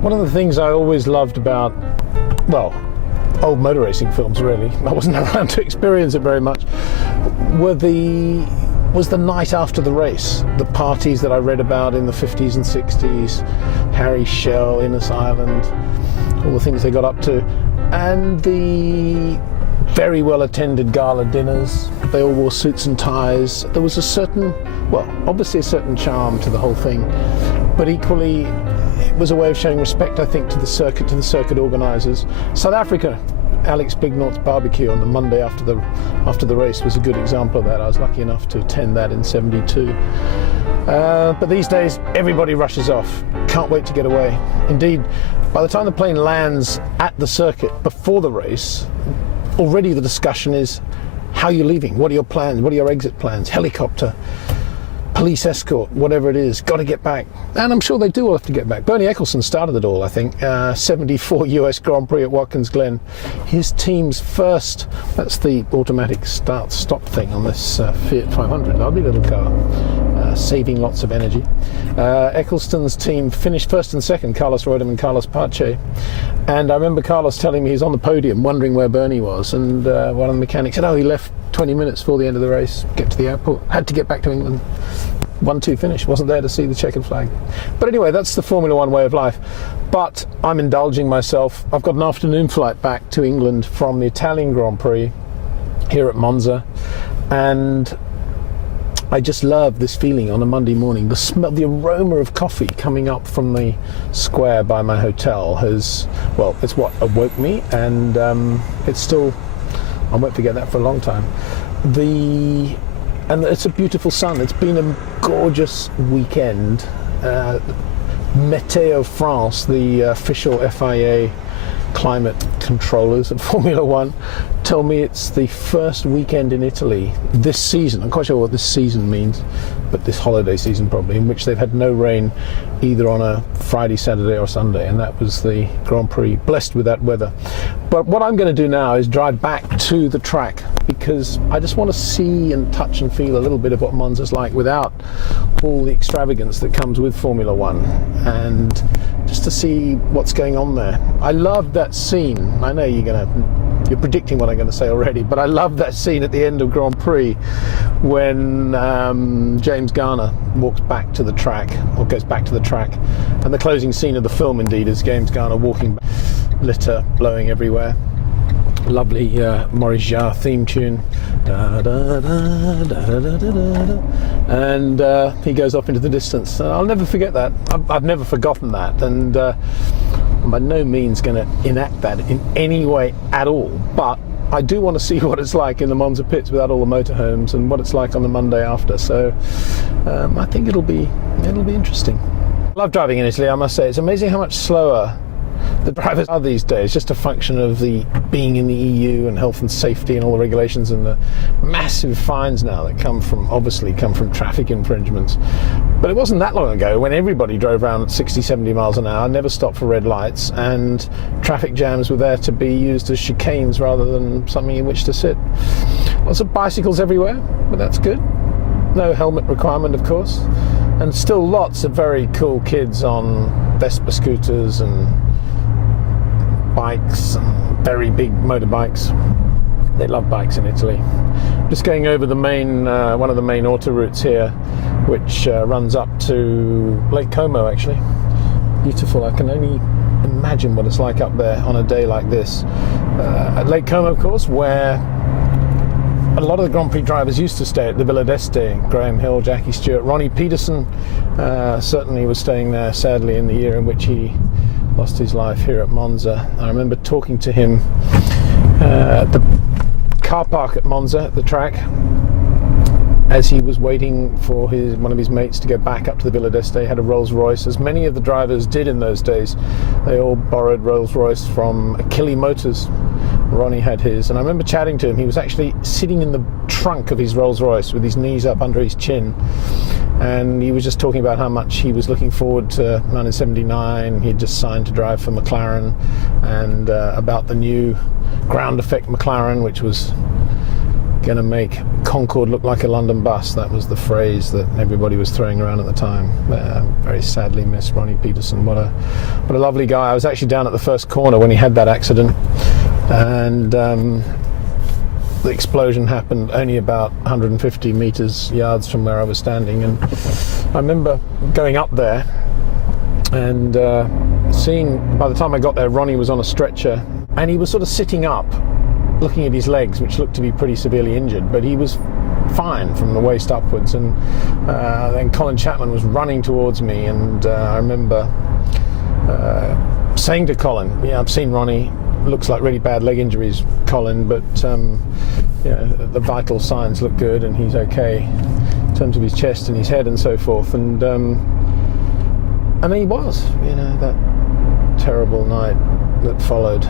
one of the things I always loved about, well, old motor racing films really, I wasn't around to experience it very much, was the night after the race. The parties that I read about in the 50s and 60s, Harry Schell, Innes Island, all the things they got up to, and the very well attended gala dinners. They all wore suits and ties. There was a certain, well, obviously a certain charm to the whole thing, but equally it was a way of showing respect, I think, to the circuit organisers. South Africa, Alex Bignort's barbecue on the Monday after the race was a good example of that. I was lucky enough to attend that in '72. But these days, everybody rushes off. Can't wait to get away. Indeed, by the time the plane lands at the circuit before the race, already the discussion is, how are you leaving? What are your plans? What are your exit plans? Helicopter, police escort, whatever it is, got to get back. And I'm sure they do all have to get back. Bernie Ecclestone started it all, I think. 74 US Grand Prix at Watkins Glen. His team's first, that's the automatic start-stop thing on this Fiat 500, lovely little car, saving lots of energy. Ecclestone's team finished first and second, Carlos Reutemann and Carlos Pache. And I remember Carlos telling me he's on the podium wondering where Bernie was, and one of the mechanics said, oh, he left 20 minutes before the end of the race, get to the airport, had to get back to England. 1-2 finish, wasn't there to see the checkered flag. But anyway, that's the Formula One way of life. But I'm indulging myself. I've got an afternoon flight back to England from the Italian Grand Prix here at Monza, and I just love this feeling on a Monday morning. The smell, the aroma of coffee coming up from the square by my hotel has, well, it's what awoke me, and it's still, I won't forget that for a long time. And it's a beautiful sun. It's been a gorgeous weekend. Meteo France, the official FIA climate controllers of Formula One, tell me it's the first weekend in Italy this season, I'm quite sure what this season means, but this holiday season probably, in which they've had no rain either on a Friday, Saturday or Sunday, and that was the Grand Prix, blessed with that weather. But what I'm going to do now is drive back to the track, because I just want to see and touch and feel a little bit of what Monza's like without all the extravagance that comes with Formula One, and just to see what's going on there. I love that scene. I know you're predicting what I'm going to say already, but I love that scene at the end of Grand Prix when James Garner walks back to the track, or goes back to the track, and the closing scene of the film indeed is James Garner walking back, litter blowing everywhere. Lovely Maurice Jarre theme tune, da, da, da, da, da, da, da. And he goes off into the distance. I'll never forget that. I've never forgotten that, and I'm by no means going to enact that in any way at all, but I do want to see what it's like in the Monza pits without all the motorhomes, and what it's like on the Monday after. So I think it'll be interesting. I love driving in Italy, I must say. It's amazing how much slower the drivers are these days, just a function of the being in the EU and health and safety and all the regulations and the massive fines now that come from traffic infringements. But it wasn't that long ago when everybody drove around at 60-70 miles an hour, never stopped for red lights, and traffic jams were there to be used as chicanes rather than something in which to sit. Lots of bicycles everywhere, but that's good. No helmet requirement, of course, and still lots of very cool kids on Vespa scooters and bikes and very big motorbikes. They love bikes in Italy. Just going over the main, one of the main autoroutes here, which runs up to Lake Como actually. Beautiful. I can only imagine what it's like up there on a day like this. At Lake Como, of course, where a lot of the Grand Prix drivers used to stay at the Villa d'Este. Graham Hill, Jackie Stewart, Ronnie Peterson certainly was staying there, sadly, in the year in which he lost his life here at Monza. I remember talking to him at the car park at Monza, at the track, as he was waiting for one of his mates to go back up to the Villa d'Este. He had a Rolls Royce, as many of the drivers did in those days. They all borrowed Rolls Royce from Achille Motors. Ronnie had his, and I remember chatting to him. He was actually sitting in the trunk of his Rolls Royce with his knees up under his chin, and he was just talking about how much he was looking forward to 1979. He'd just signed to drive for McLaren, and about the new ground effect McLaren, which was going to make Concorde looked like a London bus. That was the phrase that everybody was throwing around at the time. Very sadly miss Ronnie Peterson. What a lovely guy. I was actually down at the first corner when he had that accident, and the explosion happened only about 150 yards from where I was standing. And I remember going up there and seeing, by the time I got there, Ronnie was on a stretcher, and he was sort of sitting up, looking at his legs, which looked to be pretty severely injured, but he was fine from the waist upwards. And then Colin Chapman was running towards me, and I remember saying to Colin, yeah, I've seen Ronnie, looks like really bad leg injuries, Colin, but the vital signs look good and he's okay in terms of his chest and his head and so forth. And he was, that terrible night that followed.